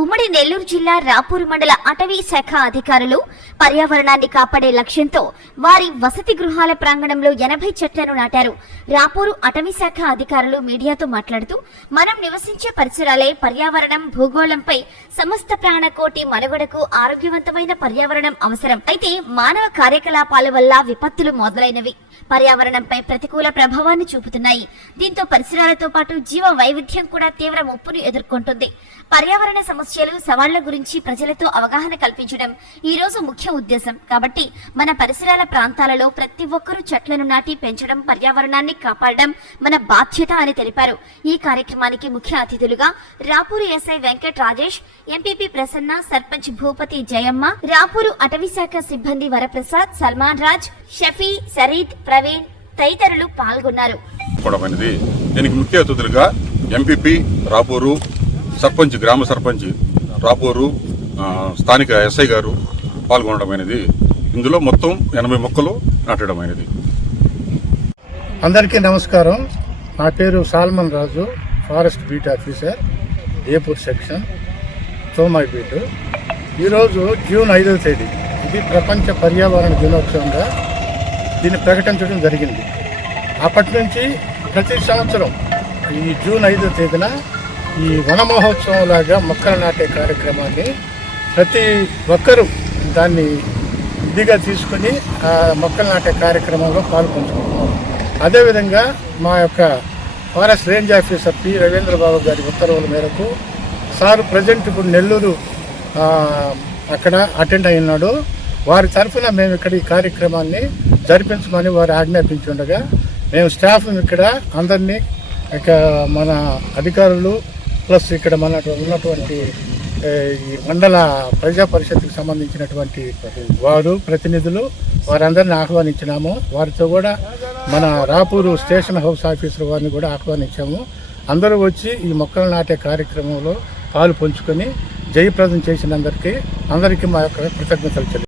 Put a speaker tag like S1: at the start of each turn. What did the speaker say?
S1: ఉమ్మడి నెల్లూరు జిల్లా రాపూరు మండల అటవీ శాఖ అధికారులు పర్యావరణాన్ని కాపాడే లక్ష్యంతో వారి వసతి గృహాల ప్రాంగణంలో ఎనభై చెట్లను నాటారు. రాపూరు అటవీ శాఖ అధికారులు మీడియాతో మాట్లాడుతూ మనం నివసించే పరిసరాలే పర్యావరణం భూగోళంపై సమస్త ప్రాణకోటి మనుగడకు ఆరోగ్యవంతమైన పర్యావరణం అవసరం. అయితే మానవ కార్యకలాపాల వల్ల విపత్తులు మొదలైనవి. పర్యావరణంపై ప్రతికూల ప్రభావాన్ని చూపుతున్నాయి. దీంతో పరిసరాలతో పాటు జీవ వైవిధ్యం కూడా తీవ్ర ముప్పును ఎదుర్కొంటుంది. పర్యావరణ సమస్యలు సవాళ్ళ గురించి ప్రజలతో అవగాహన కల్పించడం ఈ రోజు ముఖ్య ఉద్దేశం. కాబట్టి మన పరిసరాల ప్రాంతాలలో ప్రతి ఒక్కరూ చెట్లను నాటి పెంచడం పర్యావరణాన్ని కాపాడడం మన బాధ్యత అని తెలిపారు. ఈ కార్యక్రమానికి ముఖ్య అతిథులుగా రాపూరు ఎస్ఐ వెంకట్ రాజేష్ ఎంపీపీ ప్రసన్న సర్పంచ్ భూపతి జయమ్మ రాపూరు అటవీ శాఖ సిబ్బంది వరప్రసాద్ సల్మాన్ రాజ్ షఫీ సరీద్ ప్రవీణ్ తదితరులు పాల్గొన్నారు.
S2: దీనికి ముఖ్య అతిథులుగా ఎంపీపీ రాపూరు సర్పంచ్ గ్రామ సర్పంచ్ రాపూరు స్థానిక ఎస్ఐ గారు పాల్గొనడమైనది ఇందులో మొత్తం ఎనభై మొక్కలు నాటడమైనది
S3: అందరికీ నమస్కారం. నా పేరు Solomon Raju forest beat officer Epur section Somayi beat. ఈరోజు జూన్ ఐదవ తేదీ. ఇది ప్రపంచ పర్యావరణ దినోత్సవంగా దీన్ని ప్రకటించడం జరిగింది. అప్పటి నుంచి ప్రతి సంవత్సరం ఈ జూన్ ఐదవ తేదీన ఈ వన మహోత్సవం లాగా మొక్కలు నాటే కార్యక్రమాన్ని ప్రతి ఒక్కరూ దాన్ని ఇదిగా తీసుకుని ఆ మొక్కలు నాటే కార్యక్రమంలో పాల్పంచుకుంటున్నాం. అదేవిధంగా మా యొక్క forest range officer P Ravindra Babu గారి ఉత్తర్వుల మేరకు సార్ ప్రజెంట్ ఇప్పుడు నెల్లూరు అక్కడ అటెండ్ అయి ఉన్నాడు వారి తరఫున మేము ఇక్కడ ఈ కార్యక్రమాన్ని జరిపించమని వారు ఆజ్ఞాపించుండగా మేము స్టాఫ్ ఇక్కడ అందరినీ ఇక మన అధికారులు ప్లస్ ఇక్కడ మన ఉన్నటువంటి ఈ మండల ప్రజా పరిషత్కి సంబంధించినటువంటి వారు ప్రతినిధులు వారందరిని ఆహ్వానించినాము. వారితో కూడా మన రాపూరు స్టేషన్ హౌస్ ఆఫీసర్ వారిని కూడా ఆహ్వానించాము. అందరూ వచ్చి ఈ మొక్కలు నాటే కార్యక్రమంలో పాలు పంచుకొని జయప్రదం చేసినందరికీ అందరికీ మా యొక్క కృతజ్ఞతలు చెల్లి